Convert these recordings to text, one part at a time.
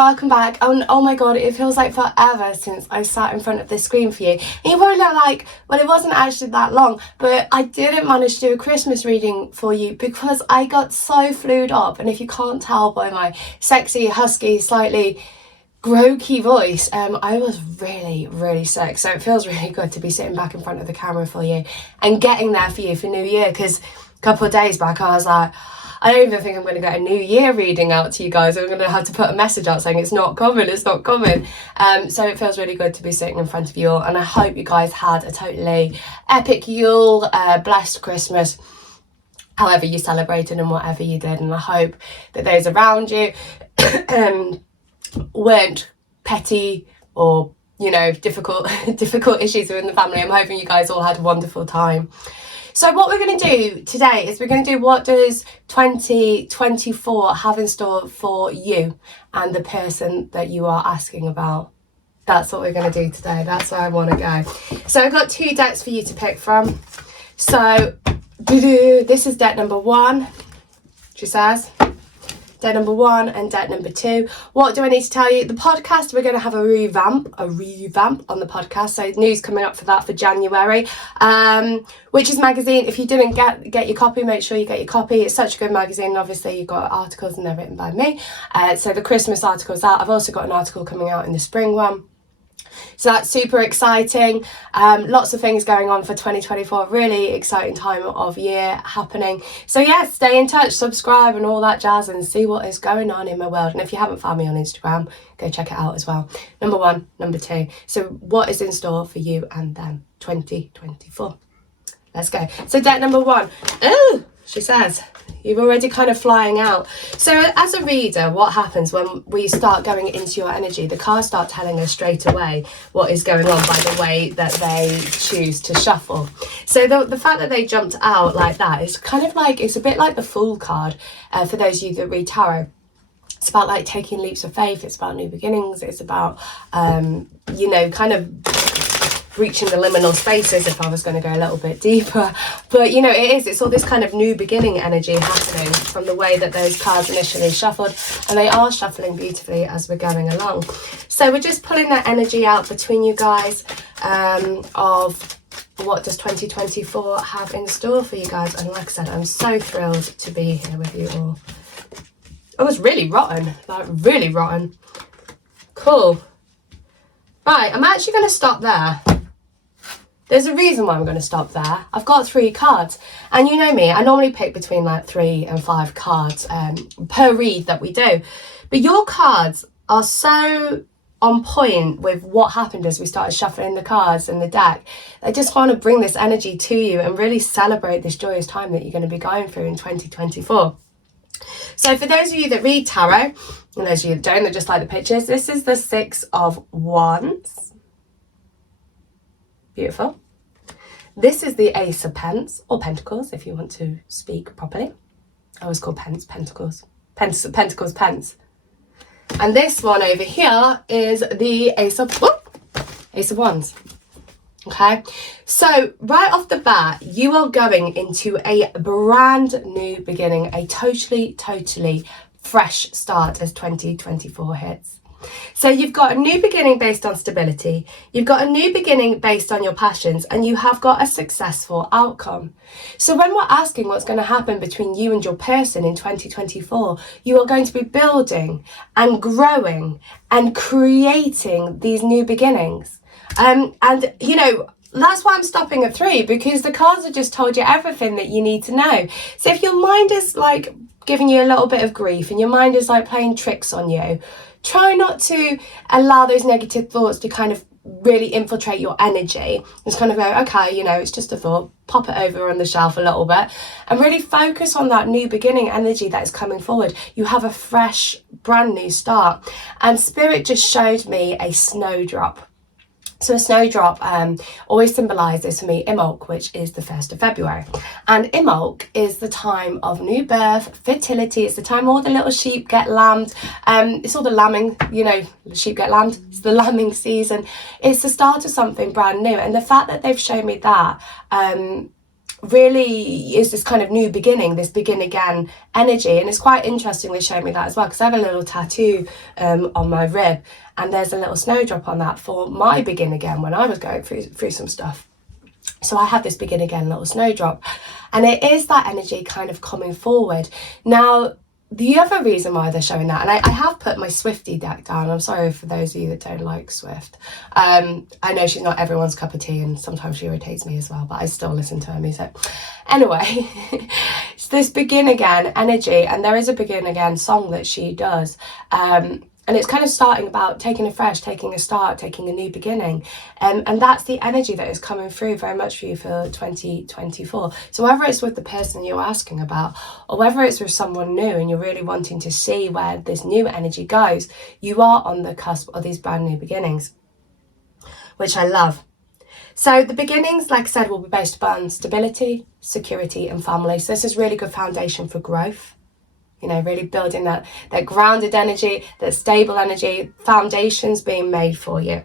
welcome back. Oh my god, it feels like forever since I sat in front of this screen for you. And you probably look like, well, it wasn't actually that long, but I didn't manage to do a Christmas reading for you because I got so flued up. And if you can't tell by my sexy, husky, slightly croaky voice, I was really sick. So it feels really good to be sitting back in front of the camera for you and getting there for you for New Year, because a couple of days back I was like, I don't even think I'm going to get a New Year reading out to you guys. I'm going to have to put a message out saying it's not coming. So it feels really good to be sitting in front of you all. And I hope you guys had a totally epic Yule, blessed Christmas, however you celebrated and whatever you did. And I hope that those around you weren't petty or, you know, difficult issues within the family. I'm hoping you guys all had a wonderful time. So what we're going to do today is we're going to do what does 2024 have in store for you and the person that you are asking about. That's what we're going to do today. That's where I want to go. So I've got 2 decks for you to pick from. So this is deck number 1, she says. Deck number 1 and deck number 2. What do I need to tell you? The podcast, we're going to have a revamp on the podcast. So news coming up for that for January. Witches magazine, if you didn't get your copy, make sure you get your copy. It's such a good magazine. Obviously, you've got articles and they're written by me. So the Christmas article's out. I've also got an article coming out in the spring one. So that's super exciting. Lots of things going on for 2024. Really exciting time of year happening. So yeah, stay in touch, subscribe and all that jazz and see what is going on in my world. And if you haven't found me on Instagram, go check it out as well. Number 1, number 2. So what is in store for you and them 2024? Let's go. So deck number 1. Oh, she says, you're already kind of flying out. So as a reader, what happens when we start going into your energy? The cards start telling us straight away what is going on by the way that they choose to shuffle. So the fact that they jumped out like that is kind of like, it's a bit like the Fool card for those of you that read tarot. It's about like taking leaps of faith. It's about new beginnings. It's about, you know, kind of reaching the liminal spaces, if I was going to go a little bit deeper. But you know, it's all this kind of new beginning energy happening from the way that those cards initially shuffled, and they are shuffling beautifully as we're going along. So we're just pulling that energy out between you guys of what does 2024 have in store for you guys. And like I said, I'm so thrilled to be here with you all. It was really rotten, like really rotten. Cool. Right, I'm actually going to stop there. There's a reason why I'm going to stop there. I've got 3 cards. And you know me, I normally pick between like 3 and 5 cards per read that we do. But your cards are so on point with what happened as we started shuffling the cards in the deck. I just want to bring this energy to you and really celebrate this joyous time that you're going to be going through in 2024. So for those of you that read tarot, and those of you that don't, that just like the pictures, this is the 6 of Wands. Beautiful. This is the Ace of Pence, or Pentacles, if you want to speak properly. I always call Pence Pentacles. Pentacles, Pence. And this one over here is the Ace of Wands. Okay, so right off the bat, you are going into a brand new beginning, a totally fresh start as 2024 hits. So you've got a new beginning based on stability, you've got a new beginning based on your passions, and you have got a successful outcome. So when we're asking what's going to happen between you and your person in 2024, you are going to be building and growing and creating these new beginnings. And you know, that's why I'm stopping at 3, because the cards have just told you everything that you need to know. So if your mind is like giving you a little bit of grief and your mind is like playing tricks on you, try not to allow those negative thoughts to kind of really infiltrate your energy. Just kind of go, okay, you know, it's just a thought, pop it over on the shelf a little bit and really focus on that new beginning energy that is coming forward. You have a fresh, brand new start. And Spirit just showed me a snowdrop. So a snowdrop always symbolises for me Imbolc, which is the 1st of February. And Imbolc is the time of new birth, fertility. It's the time all the little sheep get lambed. It's all the lambing, you know, sheep get lambed. It's the lambing season. It's the start of something brand new. And the fact that they've shown me that really is this kind of new beginning, this begin again energy. And it's quite interesting they showed me that as well, because I have a little tattoo on my rib, and there's a little snowdrop on that for my begin again when I was going through some stuff. So I have this begin again little snowdrop, and it is that energy kind of coming forward. Now, the other reason why they're showing that, and I have put my Swiftie deck down. I'm sorry for those of you that don't like Swift. I know she's not everyone's cup of tea, and sometimes she irritates me as well, but I still listen to her music. Anyway, it's this begin again energy, and there is a begin again song that she does. And it's kind of starting about taking a fresh, taking a start, taking a new beginning. And that's the energy that is coming through very much for you for 2024. So whether it's with the person you're asking about, or whether it's with someone new and you're really wanting to see where this new energy goes, you are on the cusp of these brand new beginnings, which I love. So the beginnings, like I said, will be based upon stability, security, and family. So this is really good foundation for growth. You know, really building that grounded energy, that stable energy, foundations being made for you.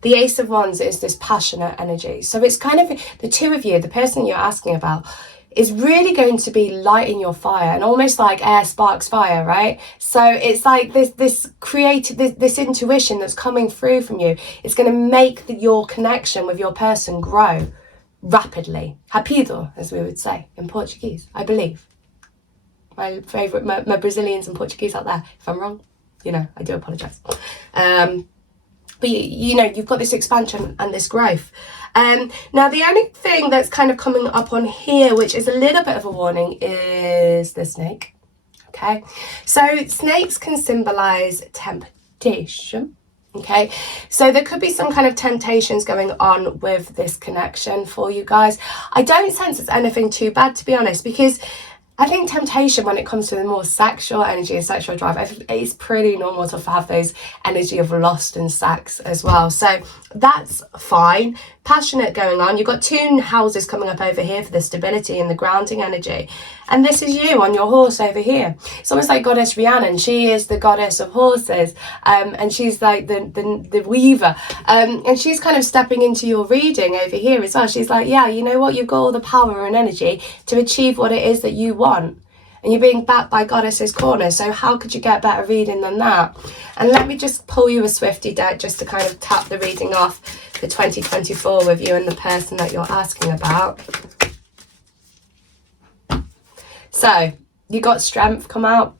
The Ace of Wands is this passionate energy. So it's kind of the two of you, the person you're asking about, is really going to be lighting your fire, and almost like air sparks fire, right? So it's like this creative, this intuition that's coming through from you. It's going to make your connection with your person grow rapidly. Rápido, as we would say in Portuguese, I believe. My favourite, my Brazilians and Portuguese out there. If I'm wrong, you know, I do apologise. But you know, you've got this expansion and this growth. Now, the only thing that's kind of coming up on here, which is a little bit of a warning, is the snake. Okay, so snakes can symbolise temptation. Okay, so there could be some kind of temptations going on with this connection for you guys. I don't sense it's anything too bad, to be honest, because I think temptation, when it comes to the more sexual energy and sexual drive, it's pretty normal to have those energy of lust and sex as well. So that's fine. Passionate going on. You've got two houses coming up over here for the stability and the grounding energy. And this is you on your horse over here. It's almost like Goddess Rhiannon. She is the goddess of horses. And she's like the weaver. And she's kind of stepping into your reading over here as well. She's like, yeah, you know what? You've got all the power and energy to achieve what it is that you want. And you're being backed by Goddess's Corner. So how could you get better reading than that? And let me just pull you a Swiftie deck just to kind of tap the reading off for 2024 with you and the person that you're asking about. So you got Strength come out.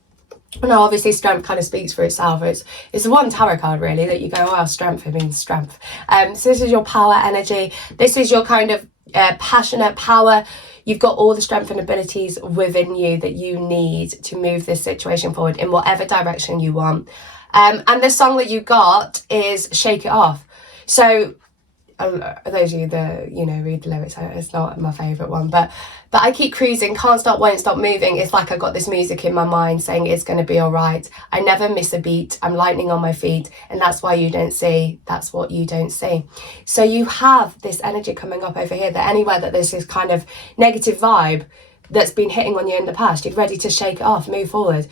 No, obviously Strength kind of speaks for itself. It's the one tarot card really that you go, oh, Strength, it means strength. So this is your power energy. This is your kind of passionate power. You've got all the strength and abilities within you that you need to move this situation forward in whatever direction you want. And the song that you got is Shake It Off. So those of you that, you know, read the lyrics, it's not my favourite one, but I keep cruising, can't stop, won't stop moving. It's like I got this music in my mind saying it's going to be all right. I never miss a beat. I'm lightning on my feet, and that's why you don't see. That's what you don't see. So you have this energy coming up over here that anywhere that there's this kind of negative vibe that's been hitting on you in the past, you're ready to shake it off, move forward,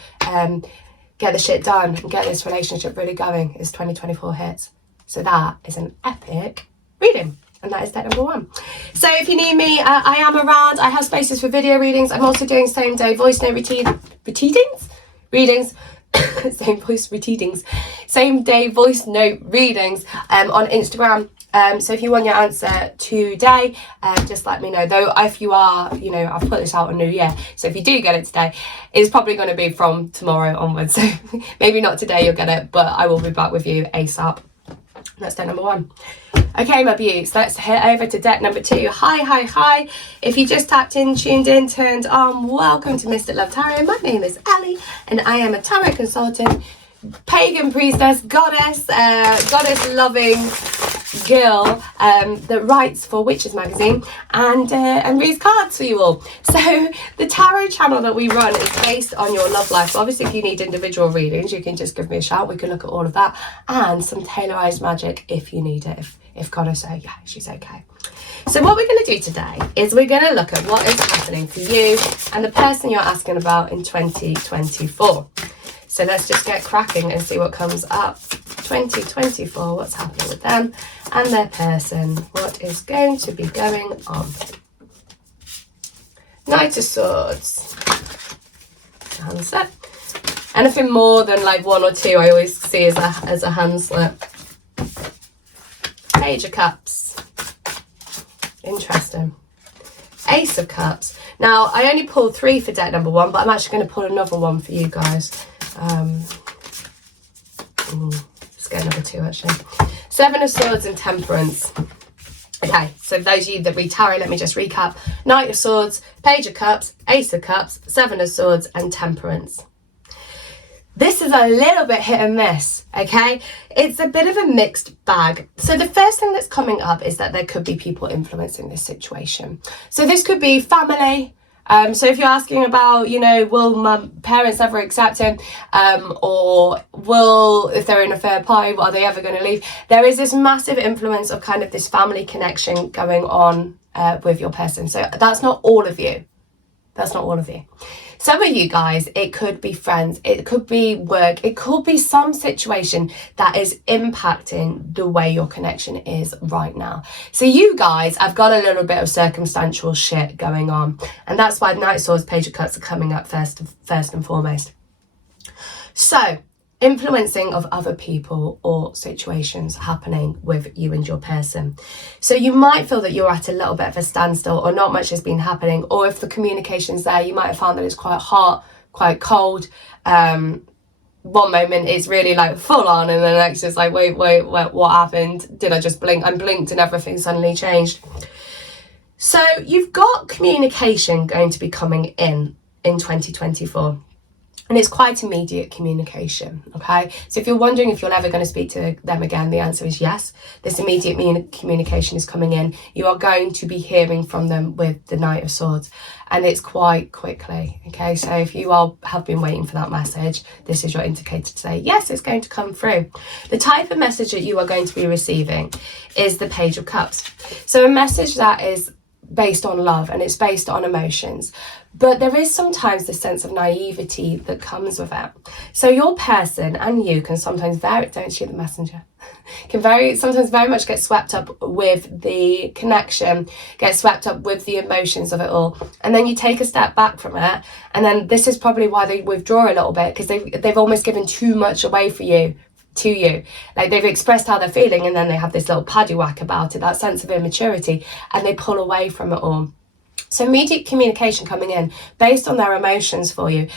get the shit done, and get this relationship really going as 2024 hits. So that is an epic reading, and that is deck number 1. So if you need me, I am around. I have spaces for video readings. I'm also doing same day voice note readings same day voice note readings on Instagram. So if you want your answer today, just let me know. Though if you are, you know, I've put this out on New Year, so if you do get it today, it's probably going to be from tomorrow onwards. So maybe not today you'll get it, but I will be back with you ASAP. That's deck number 1. Okay, my beauties, let's head over to deck number 2. Hi. If you just tapped in, tuned in, turned on, welcome to Mystic Love Tarot. My name is Ali, and I am a tarot consultant, pagan priestess, goddess loving girl that writes for Witches magazine and reads cards for you all. So the tarot channel that we run is based on your love life. So obviously if you need individual readings, you can just give me a shout. We can look at all of that, and some tailorized magic if you need it, if Goddess say yeah, she's okay. So what we're going to do today is we're going to look at what is happening for you and the person you're asking about in 2024. So let's just get cracking and see what comes up. 2024, what's happening with them and their person. What is going to be going on? Knight of Swords. Hand slip. Anything more than like 1 or 2 I always see as a hand slip. Page of Cups. Interesting. Ace of Cups. Now, I only pulled 3 for deck number 1, but I'm actually going to pull another one for you guys. Let's get another 2 actually. 7 of Swords and Temperance. Okay, so those of you that read tarot, let me just recap. Knight of Swords, Page of Cups, Ace of Cups, 7 of Swords and Temperance. This is a little bit hit and miss, okay? It's a bit of a mixed bag. So the first thing that's coming up is that there could be people influencing this situation. So this could be family. So if you're asking about, you know, will my parents ever accept him? Or will, if they're in a third party, are they ever going to leave? There is this massive influence of kind of this family connection going on with your person. So that's not all of you. That's not all of you. Some of you guys, it could be friends, it could be work, it could be some situation that is impacting the way your connection is right now. So you guys have got a little bit of circumstantial shit going on. And that's why Knight of Swords, Page of Cups are coming up first and foremost. So, influencing of other people or situations happening with you and your person. So you might feel that you're at a little bit of a standstill or not much has been happening, or if the communication's there, you might have found that it's quite hot, quite cold. One moment it's really like full on and the next is like, wait, what happened? Did I just blink? I blinked and everything suddenly changed. So you've got communication going to be coming in 2024. And it's quite immediate communication, okay? So if you're wondering if you're ever going to speak to them again, the answer is yes. This immediate communication is coming in. You are going to be hearing from them with the Knight of Swords. And it's quite quickly, okay? So if you have been waiting for that message, this is your indicator to say, yes, it's going to come through. The type of message that you are going to be receiving is the Page of Cups. So a message that is based on love and it's based on emotions. But there is sometimes this sense of naivety that comes with it. So your person and you can sometimes don't shoot the messenger, sometimes very much get swept up with the connection, get swept up with the emotions of it all. And then you take a step back from it. And then this is probably why they withdraw a little bit, because they've almost given too much away to you. Like they've expressed how they're feeling and then they have this little paddywhack about it, that sense of immaturity, and they pull away from it all. So immediate communication coming in based on their emotions for you,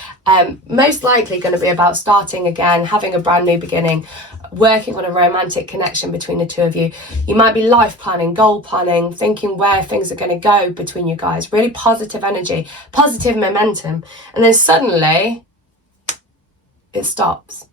most likely going to be about starting again, having a brand new beginning, working on a romantic connection between the two of you. You might be life planning, goal planning, thinking where things are going to go between you guys, really positive energy, positive momentum. And then suddenly it stops.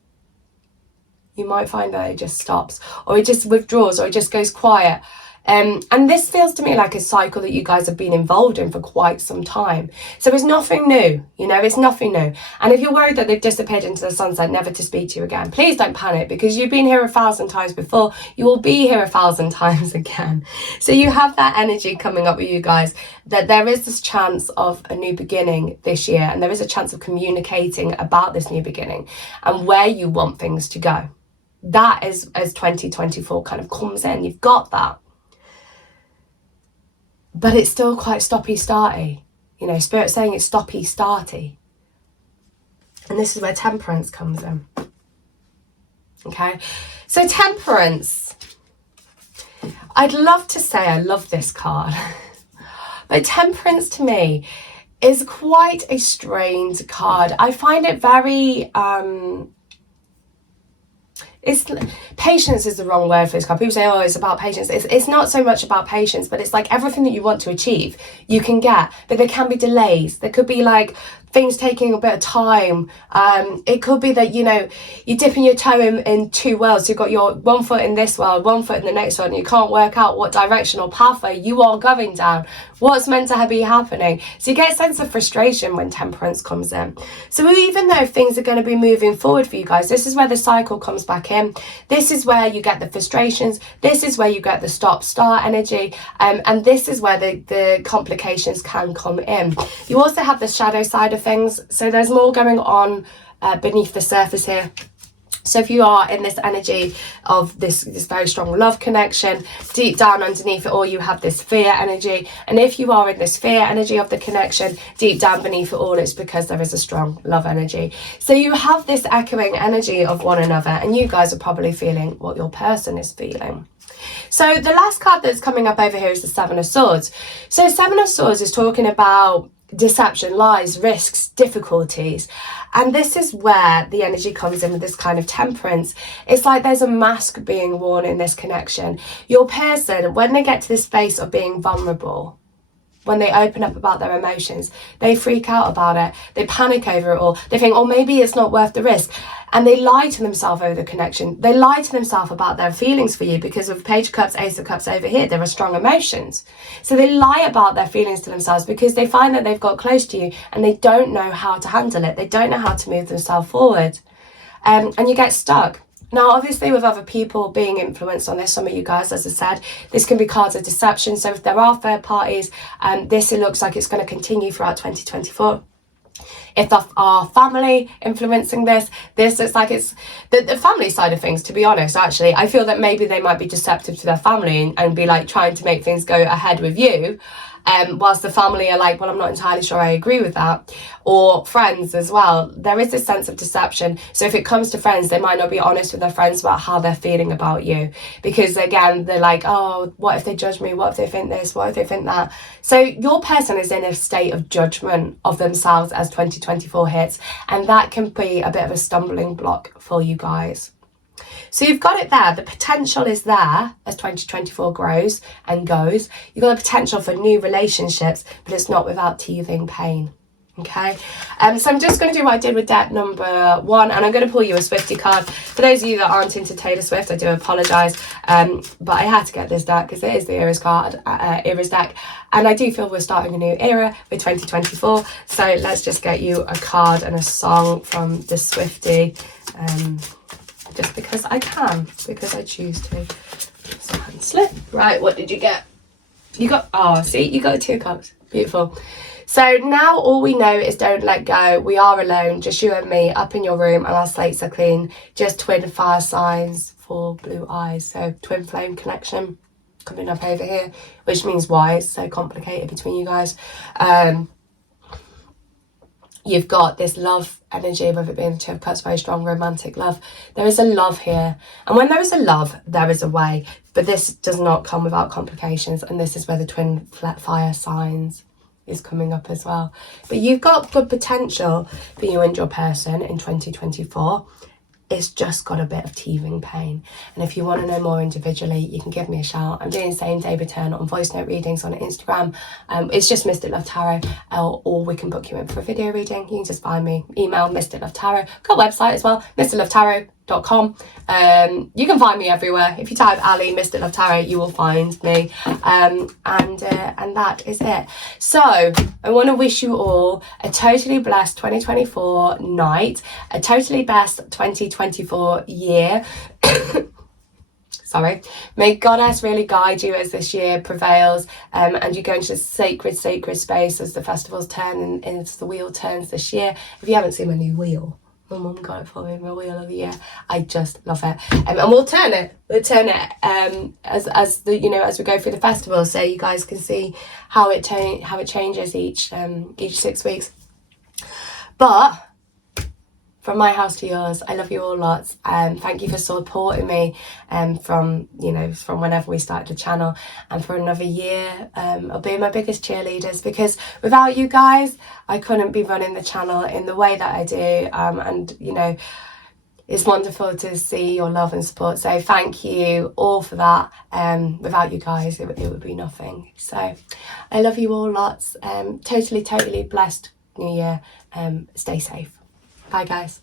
You might find that it just stops, or it just withdraws, or it just goes quiet. And this feels to me like a cycle that you guys have been involved in for quite some time. So it's nothing new, it's nothing new. And if you're worried that they've disappeared into the sunset, never to speak to you again, please don't panic, because you've been here 1,000 times before. You will be here 1,000 times again. So you have that energy coming up with you guys, that there is this chance of a new beginning this year, and there is a chance of communicating about this new beginning and where you want things to go. That is, as 2024 kind of comes in, you've got that. But it's still quite stoppy-starty. Spirit's saying it's stoppy-starty. And this is where Temperance comes in. Okay? So Temperance. I'd love to say I love this card. But Temperance to me is quite a strange card. I find it very... patience is the wrong word for this card. People say, oh, it's about patience. It's not so much about patience, but it's like everything that you want to achieve, you can get. But there can be delays. There could be like things taking a bit of time. It could be that, you're dipping your toe in two worlds. You've got your one foot in this world, one foot in the next one, and you can't work out what direction or pathway you are going down, what's meant to be happening. So you get a sense of frustration when Temperance comes in. So even though things are going to be moving forward for you guys, this is where the cycle comes back in. This is where you get the frustrations. This is where you get the stop-start energy. And this is where the complications can come in. You also have the shadow side of things. So there's more going on beneath the surface here. So if you are in this energy of this very strong love connection, deep down underneath it all, you have this fear energy. And if you are in this fear energy of the connection, deep down beneath it all, it's because there is a strong love energy. So you have this echoing energy of one another, and you guys are probably feeling what your person is feeling. So the last card that's coming up over here is the Seven of Swords. So Seven of Swords is talking about deception, lies, risks, difficulties. And this is where the energy comes in with this kind of temperance. It's like there's a mask being worn in this connection. Your person, when they get to this space of being vulnerable, when they open up about their emotions, they freak out about it. They panic over it all. They think, oh, maybe it's not worth the risk. And they lie to themselves over the connection. They lie to themselves about their feelings for you, because of Page of Cups, Ace of Cups over here, there are strong emotions. So they lie about their feelings to themselves because they find that they've got close to you and they don't know how to handle it. They don't know how to move themselves forward. And you get stuck. Now, obviously, with other people being influenced on this, some of you guys, as I said, this can be cards of deception. So if there are third parties, it looks like it's going to continue throughout 2024. If there are family influencing this looks like it's the family side of things, to be honest. Actually, I feel that maybe they might be deceptive to their family and be like trying to make things go ahead with you. Whilst the family are like, well, I'm not entirely sure I agree with that. Or friends as well. There is this sense of deception. So if it comes to friends, they might not be honest with their friends about how they're feeling about you. Because again, they're like, oh, what if they judge me? What if they think this? What if they think that? So your person is in a state of judgment of themselves as 2024 hits. And that can be a bit of a stumbling block for you guys. So you've got it there. The potential is there as 2024 grows and goes. You've got the potential for new relationships, but it's not without teething pain. Okay, so I'm just going to do what I did with deck number 1, and I'm going to pull you a Swiftie card. For those of you that aren't into Taylor Swift, I do apologise, but I had to get this deck because it is the Era's card, Era's deck, and I do feel we're starting a new era with 2024. So let's just get you a card and a song from the Swiftie. Just because I can, because I choose to. So hand slip. Right, what did you get? You got, oh, see, you got 2 cups. Beautiful. So now all we know is don't let go. We are alone, just you and me, up in your room, and our slates are clean. Just twin fire signs for blue eyes. So twin flame connection coming up over here, which means why it's so complicated between you guys. You've got this love energy, with it being 2 of Cups, very strong romantic love. There is a love here. And when there is a love, there is a way. But this does not come without complications. And this is where the twin fire signs is coming up as well. But you've got good potential for you and your person in 2024. It's just got a bit of teething pain. And if you want to know more individually, you can give me a shout. I'm doing same day return on voice note readings on Instagram. It's just Mystic Love Tarot, or we can book you in for a video reading. You can just find me, email Mystic Love Tarot. Got a website as well, mysticlovetarot.com. You can find me everywhere. If you type Ali Mystic Love Tarot, you will find me. And that is it. So I want to wish you all a totally blessed 2024 night, a totally best 2024 year. Sorry. May Goddess really guide you as this year prevails, and you go into this sacred space as the festivals turn and as the wheel turns this year. If you haven't seen my new wheel, my mum got it for me, my wheel of the year. I just love it. And we'll turn it. As we go through the festival, so you guys can see how it changes each 6 weeks. But from my house to yours, I love you all lots. Thank you for supporting me from whenever we started the channel, and for another year of being my biggest cheerleaders, because without you guys, I couldn't be running the channel in the way that I do. And it's wonderful to see your love and support. So thank you all for that. Without you guys, it would be nothing. So I love you all lots. Totally blessed new year. Stay safe. Bye guys.